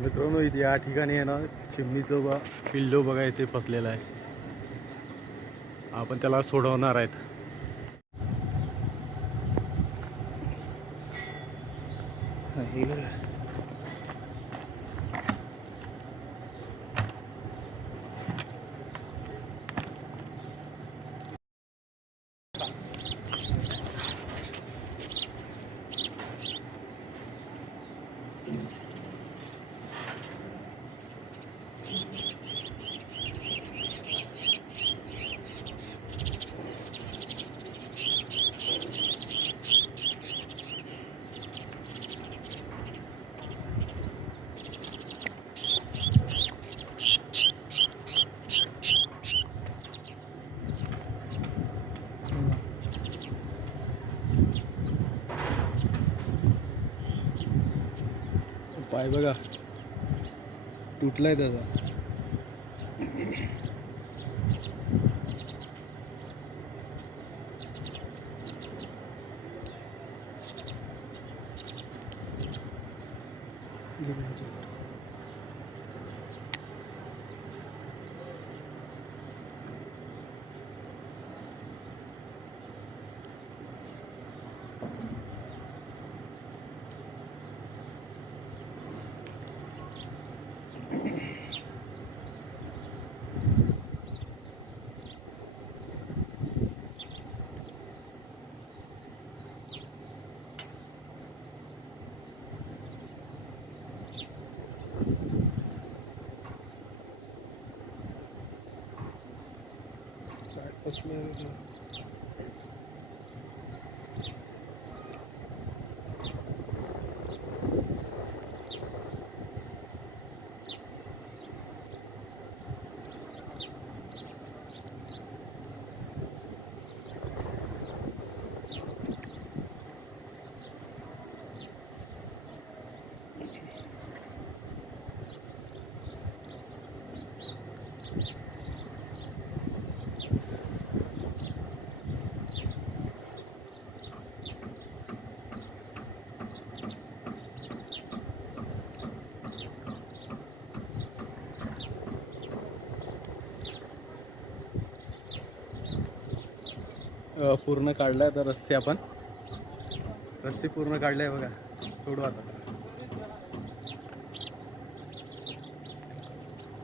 मित्रांनो इथे या ठिकाणी आहे ना चिमणीचं पिल्लू बघा इथे फसलेलं आहे. आपण त्याला सोडवणार आहेत. पाय बघा तुटलाय त्याचा. पूर्ण काढलाय तर रस्सी पूर्ण काढलाय बघा. सोडू आता.